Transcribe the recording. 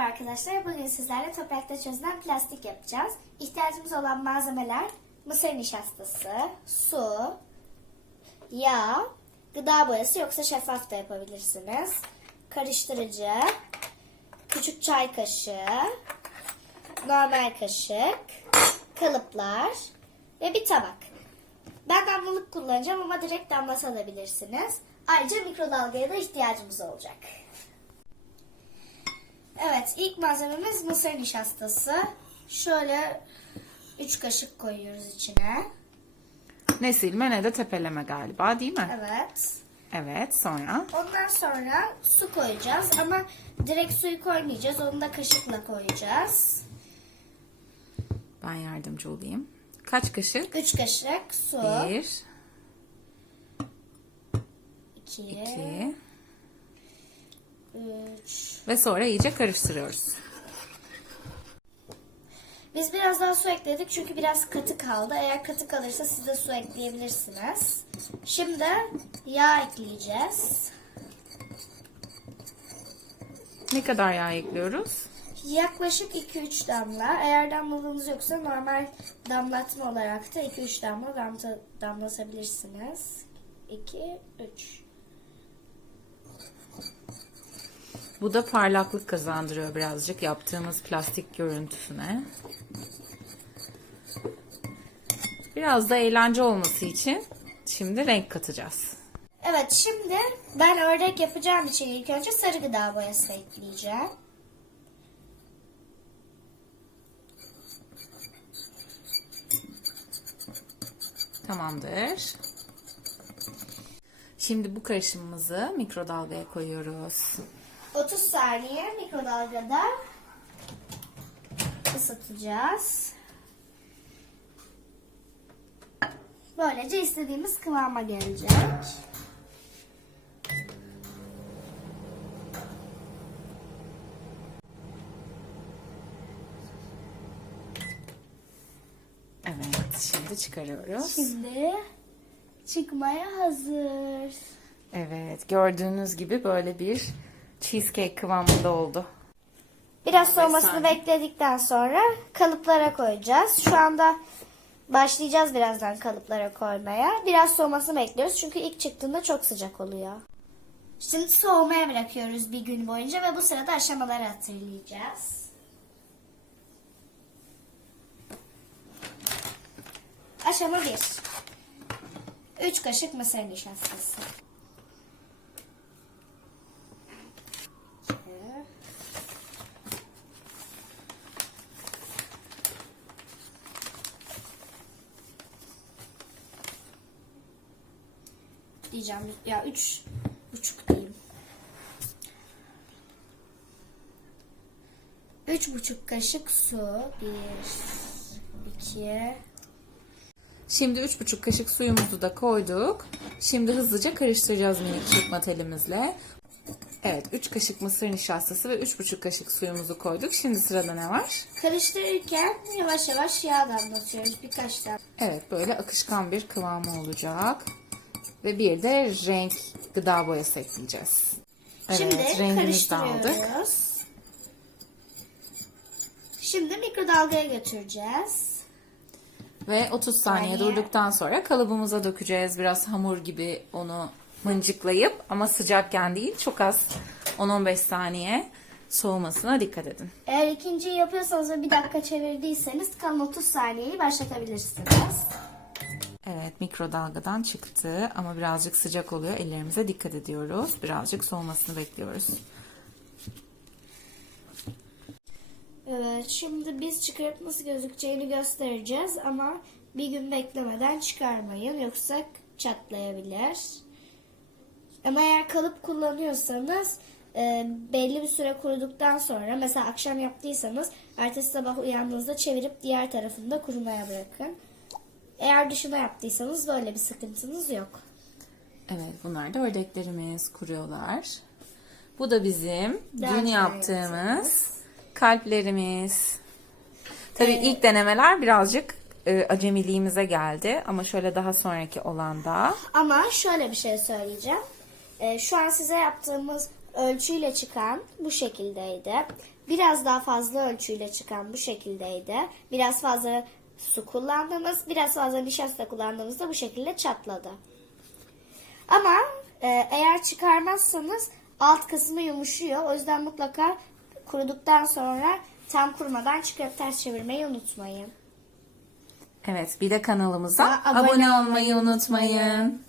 Merhaba arkadaşlar. Bugün sizlerle toprakta çözülen plastik yapacağız. İhtiyacımız olan malzemeler mısır nişastası, su, yağ, gıda boyası yoksa şeffaf da yapabilirsiniz. Karıştırıcı, küçük çay kaşığı, normal kaşık, kalıplar ve bir tabak. Ben damlalık kullanacağım ama direkt damlatabilirsiniz. Ayrıca mikrodalgaya da ihtiyacımız olacak. Evet, ilk malzememiz mısır nişastası. Şöyle 3 kaşık koyuyoruz içine. Ne silme ne de tepeleme galiba değil mi? Evet. Evet sonra. Ondan sonra su koyacağız ama direkt suyu koymayacağız. Onu da kaşıkla koyacağız. Ben yardımcı olayım. Kaç kaşık? 3 kaşık su. Bir, 2 iki 3 ve sonra iyice karıştırıyoruz. Biz biraz daha su ekledik çünkü biraz katı kaldı. Eğer katı kalırsa siz de su ekleyebilirsiniz. Şimdi yağ ekleyeceğiz. Ne kadar yağ ekliyoruz? Yaklaşık 2-3 damla. Eğer damlalığınız yoksa normal damlatma olarak da 2-3 damla damla damlatabilirsiniz. 2 3 Bu da parlaklık kazandırıyor birazcık yaptığımız plastik görüntüsüne. Biraz da eğlence olması için şimdi renk katacağız. Evet şimdi ben ördek yapacağım için ilk önce sarı gıda boyası ekleyeceğim. Tamamdır. Şimdi bu karışımımızı mikrodalgaya koyuyoruz. 30 saniye mikrodalgada ısıtacağız. Böylece istediğimiz kıvama gelecek. Evet, şimdi çıkarıyoruz. Şimdi çıkmaya hazır. Evet, gördüğünüz gibi böyle bir cheesecake kıvamında oldu. Biraz soğumasını bekledikten sonra kalıplara koyacağız. Şu anda başlayacağız birazdan kalıplara koymaya. Biraz soğumasını bekliyoruz çünkü ilk çıktığında çok sıcak oluyor. Şimdi soğumaya bırakıyoruz bir gün boyunca ve bu sırada aşamaları hatırlayacağız. Aşama 1. 3 kaşık mısır nişastası. İki. Diyeceğim. Ya üç buçuk diyeyim. Üç buçuk kaşık su. Bir, iki, Şimdi 3,5 kaşık suyumuzu da koyduk. Şimdi hızlıca karıştıracağız minik çırpma telimizle. Evet, 3 kaşık mısır nişastası ve 3,5 kaşık suyumuzu koyduk. Şimdi sırada ne var? karıştırırken yavaş yavaş yağ damlatıyoruz birkaç tane. Evet, böyle akışkan bir kıvamı olacak. Ve bir de renk gıda boyası ekleyeceğiz. Evet, Şimdi rengimizi de aldık. karıştırıyoruz. Şimdi mikrodalgaya götüreceğiz. Ve 30 saniye Saniye. durduktan sonra kalıbımıza dökeceğiz. Biraz hamur gibi onu mıncıklayıp ama sıcakken değil çok az 10-15 saniye soğumasına dikkat edin. Eğer ikinciyi yapıyorsanız ve bir dakika çevirdiyseniz kalan 30 saniyeyi başlatabilirsiniz. Evet mikrodalgadan çıktı ama birazcık sıcak oluyor. Ellerimize dikkat ediyoruz. Birazcık soğumasını bekliyoruz. Evet, şimdi biz çıkarıp nasıl gözükeceğini göstereceğiz ama bir gün beklemeden çıkarmayın yoksa çatlayabilir. Ama eğer kalıp kullanıyorsanız e, belli bir süre kuruduktan sonra mesela akşam yaptıysanız ertesi sabah uyandığınızda çevirip diğer tarafını da kurumaya bırakın. Eğer dışına yaptıysanız böyle bir sıkıntınız yok. Evet bunlar da ördeklerimiz kuruyorlar. Bu da bizim dün sonra yaptığımız kalplerimiz. Tabii Evet. ilk denemeler birazcık e, acemiliğimize geldi ama şöyle daha sonraki olan da Ama şöyle bir şey söyleyeceğim. Ee, şu an size yaptığımız ölçüyle çıkan bu şekildeydi. Biraz daha fazla ölçüyle çıkan bu şekildeydi. Biraz fazla su kullandığımız, biraz fazla nişasta kullandığımızda bu şekilde çatladı. Ama e, eğer çıkarmazsanız alt kısmı yumuşuyor. O yüzden mutlaka kuruduktan sonra tam kurumadan çıkarıp ters çevirmeyi unutmayın. Evet bir de kanalımıza Aa, abone abone olmayı unutmayın.